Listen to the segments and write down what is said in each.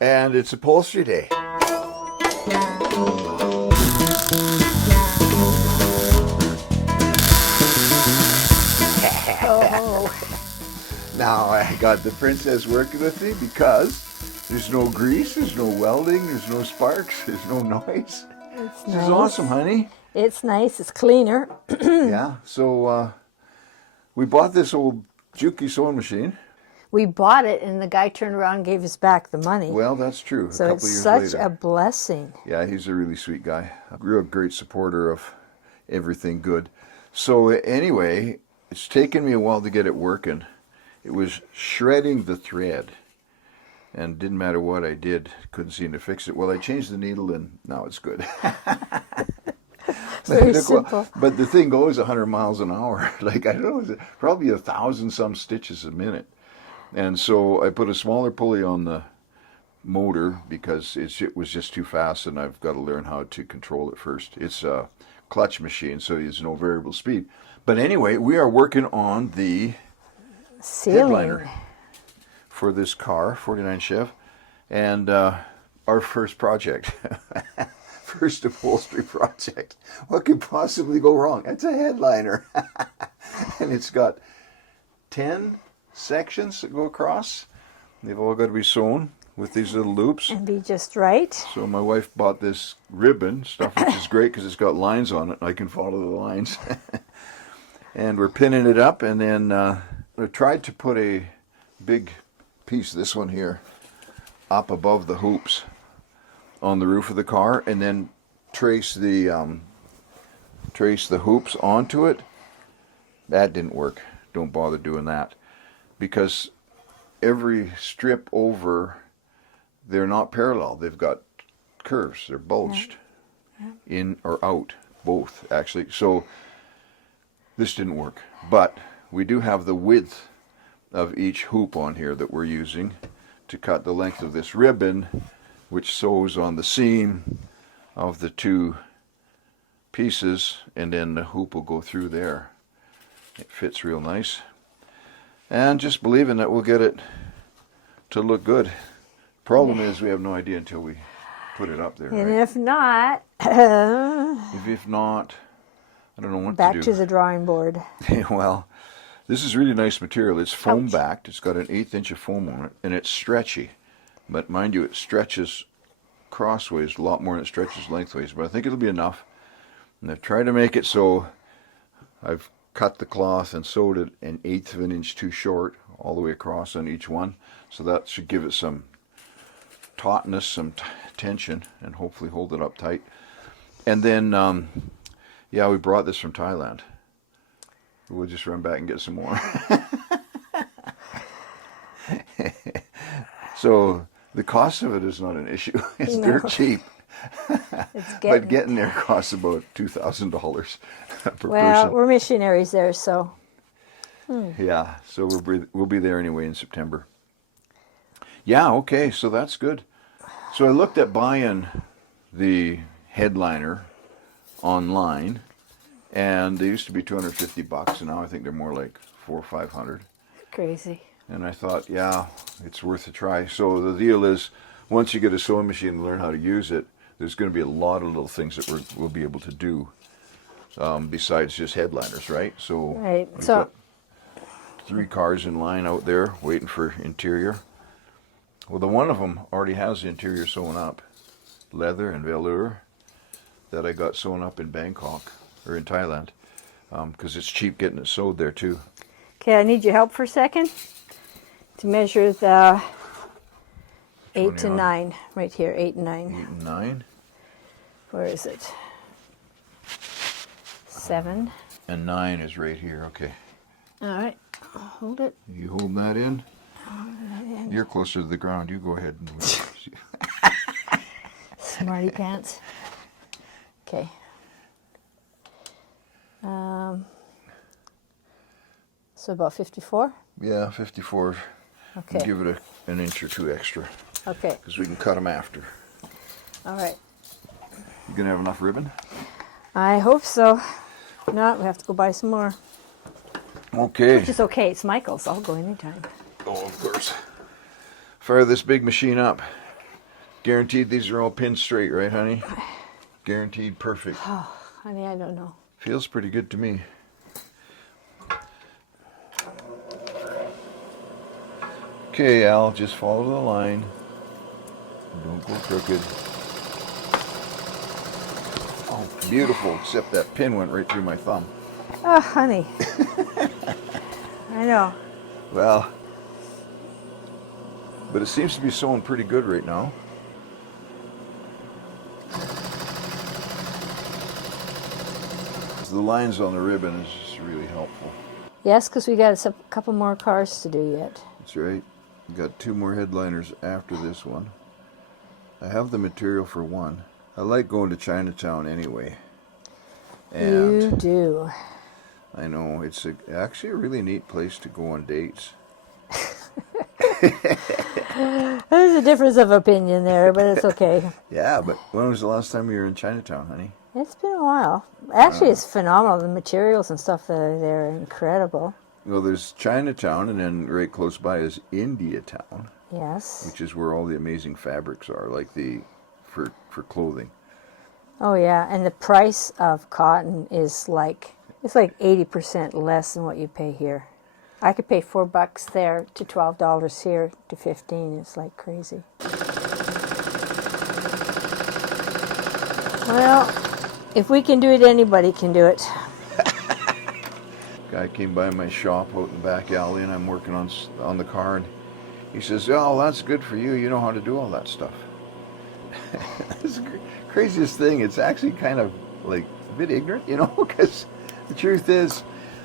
And it's upholstery day. Oh, Now I got the princess working with me because there's no grease, there's no welding, there's no sparks, there's no noise. it's This nice. is awesome, honey. It's nice. It's cleaner. Yeah, so we bought this old Juki sewing machine. We bought it, and the guy turned around and gave us back the money. Well, that's true. so a couple it's years such later. a blessing. Yeah, he's a really sweet guy. A real great supporter of everything good. So anyway, it's taken me a while to get it working. It was shredding the thread, and didn't matter what I did, couldn't seem to fix it. Well, I changed the needle, and now it's good. Very simple. But the thing goes 100 miles an hour. Like, I don't know, is it probably 1,000 some stitches a minute. And so I put a smaller pulley on the motor because it was just too fast, and I've got to learn how to control it first. It's a clutch machine, so there's no variable speed. But anyway, we are working on the Ceiling. headliner for this car, 49 Chev, and our first project. First upholstery project. What could possibly go wrong? It's a headliner. And it's got 10 sections that go across. They've all got to be sewn with these little loops. And be just right. So my wife bought this ribbon stuff, which is great because it's got lines on it. I can follow the lines. And we're pinning it up, and then I tried to put a big piece, this one here, up above the hoops on the roof of the car, and then trace the hoops onto it. That didn't work. Don't bother doing that, because every strip over, they're not parallel. They've got curves. They're bulged in or out, both actually. So this didn't work. But we do have the width of each hoop on here that we're using to cut the length of this ribbon, which sews on the seam of the two pieces, and then the hoop will go through there. It fits real nice. And just believing that we'll get it to look good. Problem is, we have no idea until we put it up there. And Right? if not, If not, I don't know what back to do. to the drawing board. Well, this is really nice material. It's foam Ouch. backed. It's got an 1/8 inch of foam on it, and it's stretchy. But mind you, it stretches crossways a lot more than it stretches lengthways. But I think it'll be enough. And I've tried to make it so I've cut the cloth and sewed it 1/8 of an inch too short all the way across on each one. So that should give it some tautness, some tension, and hopefully hold it up tight. And then, yeah, we brought this from Thailand. We'll just run back and get some more. So the cost of it is not an issue. It's No. dirt cheap. It's But getting there costs about $2,000 per well, person. we're missionaries there, so Yeah, so we'll be there anyway in September. Yeah, okay, so that's good. So I looked at buying the headliner online, and they used to be $250, and now I think they're more like $400 or $500. crazy. And I thought, yeah, it's worth a try. So the deal is, once you get a sewing machine and learn how to use it, there's going to be a lot of little things that we'll be able to do besides just headliners, right? So Right. we've So got 3 cars in line out there waiting for interior. Well, the one of them already has the interior sewn up, leather and velour, that I got sewn up in Bangkok or in Thailand, because it's cheap getting it sewed there too. okay, I need your help for a second to measure the 8 to on? 9 right here. 8 and 9. 8 and 9, Where is it? 7. and 9 is right here. Okay, All right, hold it. you holding that in? You're closer to the ground. You go ahead and Smarty pants. Okay. So about 54. yeah, 54. Okay. Give it an inch or 2 extra, Okay. because we can cut them after. All right. You gonna have enough ribbon? I hope so. If not, we have to go buy some more. Okay. Which is okay. It's Michael's. I'll go anytime. Oh, of course. Fire this big machine up. Guaranteed these are all pinned straight, right, honey? Guaranteed perfect. Oh, honey, I don't know. Feels pretty good to me. Okay, Al, just follow the line. Don't go crooked. Oh, beautiful, except that pin went right through my thumb. Oh, honey. I know. Well, but it seems to be sewing pretty good right now. The lines on the ribbon is just really helpful. Yes, because we got a couple more cars to do yet. That's right. We've got 2 more headliners after this one. I have the material for one. I like going to Chinatown anyway. And you do. I know, it's actually a really neat place to go on dates. There's a difference of opinion there, but it's okay. Yeah, but when was the last time you were in Chinatown, honey? It's been a while. Actually, it's phenomenal. The materials and stuff that are there are incredible. Well, there's Chinatown, and then right close by is Indiatown. Yes. Which is where all the amazing fabrics are, like for clothing. Oh yeah, and the price of cotton is like 80% less than what you pay here. I could pay $4 there to $12 here to $15. It's like crazy. Well, if we can do it, anybody can do it. Guy came by my shop out in the back alley, and I'm working on the car, and he says, "Oh, that's good for you. You know how to do all that stuff." It's the craziest thing. It's actually kind of like a bit ignorant, because the truth is,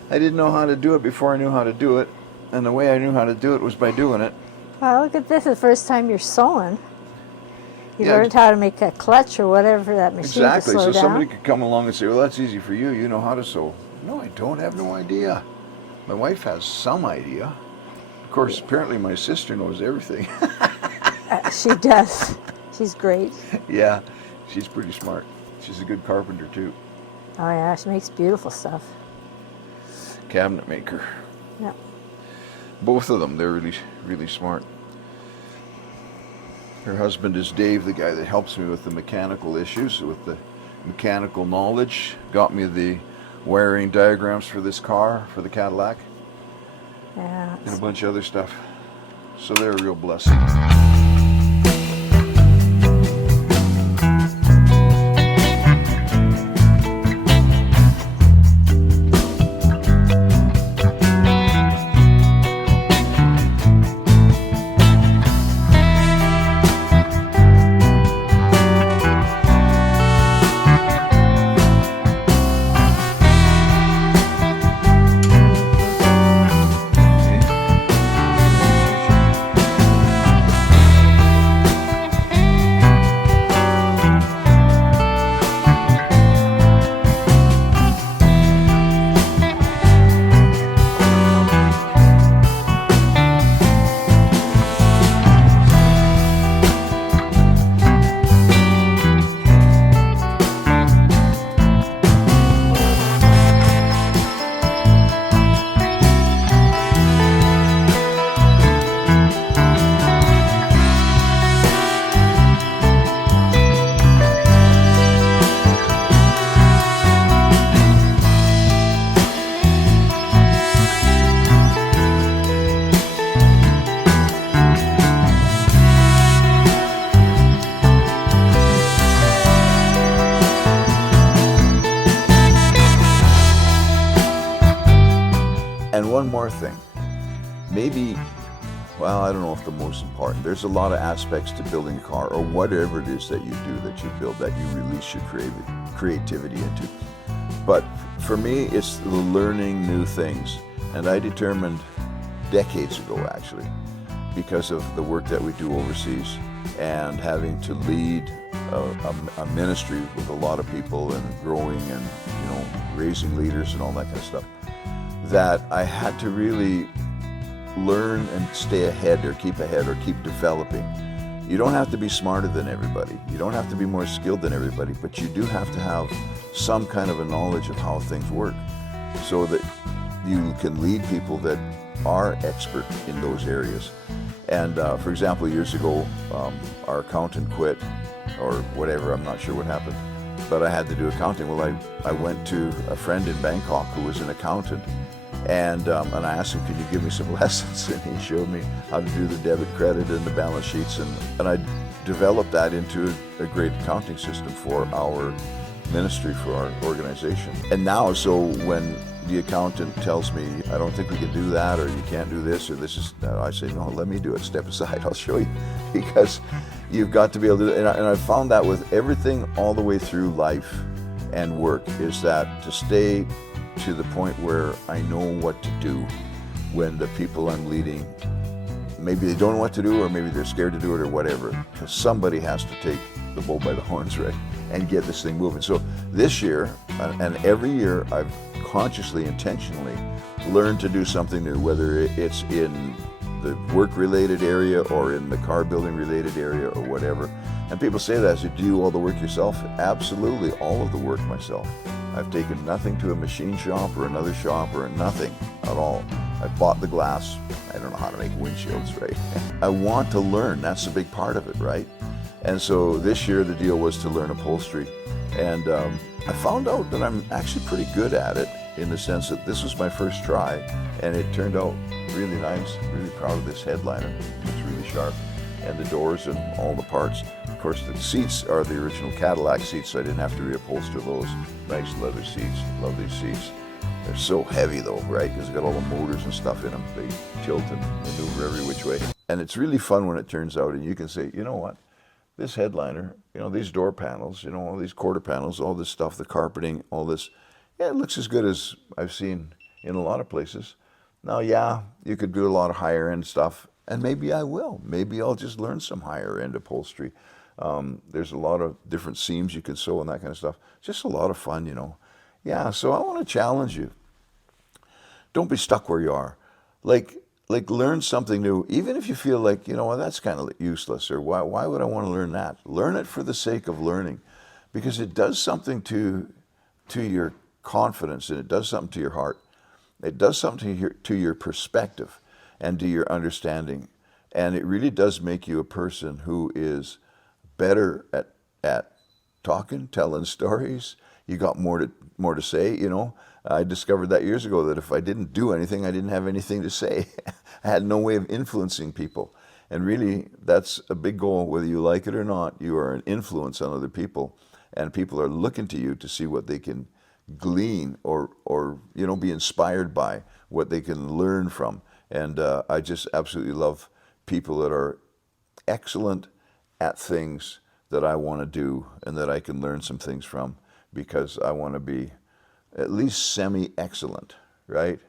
I didn't know how to do it before I knew how to do it, and the way I knew how to do it was by doing it. Well, look at this. The first time you're sewing. You Yeah, learned how to make a clutch or whatever that machine exactly. to slow So down. somebody could come along and say, "Well, that's easy for you. You know how to sew." No, I don't. Have no idea. My wife has some idea. Of course, apparently my sister knows everything. She does. She's great. Yeah, she's pretty smart. She's a good carpenter too. Oh yeah, she makes beautiful stuff. Cabinet maker. Yeah. Both of them, they're really, really smart. Her husband is Dave, the guy that helps me with the mechanical issues, with the mechanical knowledge. Got me the wiring diagrams for this car, for the Cadillac, Yeah. and a bunch of other stuff. So they're a real blessing. And one more thing, maybe, well, I don't know if the most important. There's a lot of aspects to building a car, or whatever it is that you do, that you build, that you release your creativity into. But for me, it's the learning new things. And I determined decades ago, actually, because of the work that we do overseas and having to lead a ministry with a lot of people and growing and, raising leaders and all that kind of stuff, that I had to really learn and stay ahead or keep developing. You don't have to be smarter than everybody. You don't have to be more skilled than everybody, but you do have to have some kind of a knowledge of how things work so that you can lead people that are expert in those areas. And for example, years ago, our accountant quit or whatever, I'm not sure what happened, but I had to do accounting. Well, I went to a friend in Bangkok who was an accountant, and I asked him, can you give me some lessons? And he showed me how to do the debit, credit, and the balance sheets, and I developed that into a great accounting system for our ministry, for our organization. And now, so when the accountant tells me, I don't think we can do that, or you can't do this, or this is, I say, no, let me do it, step aside, I'll show you. Because you've got to be able to do it. And I found that with everything all the way through life and work, is that to stay to the point where I know what to do when the people I'm leading, maybe they don't know what to do, or maybe they're scared to do it, or whatever, because somebody has to take the bull by the horns, right, and get this thing moving. So this year, and every year, I've consciously, intentionally learned to do something new, whether it's in the work-related area or in the car building-related area or whatever. And people say that, I say, do you do all the work yourself? Absolutely, all of the work myself. I've taken nothing to a machine shop or another shop or nothing at all. I bought the glass. I don't know how to make windshields, right? I want to learn. That's a big part of it, right? And so this year the deal was to learn upholstery. And I found out that I'm actually pretty good at it, in the sense that this was my first try, and it turned out really nice. Really proud of this headliner. It's really sharp. And the doors and all the parts. Of course, the seats are the original Cadillac seats, so I didn't have to reupholster those. Nice leather seats. Love these seats. They're so heavy though, right? Because they've got all the motors and stuff in them. They tilt and maneuver every which way. And it's really fun when it turns out, and you can say, you know what? This headliner, you know, these door panels, you know, all these quarter panels, all this stuff, the carpeting, all this, yeah, it looks as good as I've seen in a lot of places. Now, yeah, you could do a lot of higher end stuff, and maybe I will. Maybe I'll just learn some higher end upholstery. There's a lot of different seams you can sew and that kind of stuff. Just a lot of fun, you know. Yeah, so I want to challenge you. Don't be stuck where you are. Like learn something new, even if you feel like, you know, well, that's kind of useless, or why would I want to learn that? Learn it for the sake of learning, because it does something to your confidence, and it does something to your heart. It does something to your perspective and to your understanding. And it really does make you a person who is better at talking, telling stories. You got more to say, you know. I discovered that years ago, that if I didn't do anything, I didn't have anything to say. I had no way of influencing people. And really, that's a big goal, whether you like it or not. You are an influence on other people, and people are looking to you to see what they can glean or you know, be inspired by, what they can learn from. And I just absolutely love people that are excellent at things that I want to do and that I can learn some things from, because I want to be at least semi-excellent, right?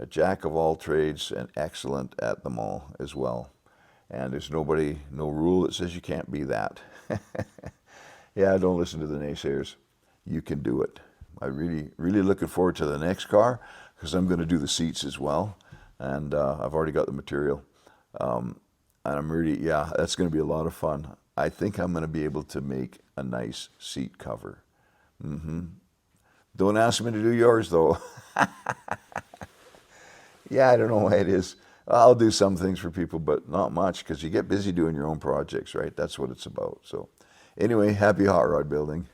A jack of all trades and excellent at them all as well. And there's no rule that says you can't be that. Yeah, don't listen to the naysayers. You can do it. I'm really looking forward to the next car, because I'm going to do the seats as well. And I've already got the material. And I'm really, yeah, that's going to be a lot of fun. I think I'm going to be able to make a nice seat cover. Don't ask me to do yours, though. Yeah, I don't know why it is. I'll do some things for people, but not much, because you get busy doing your own projects, right? That's what it's about. So anyway, happy hot rod building.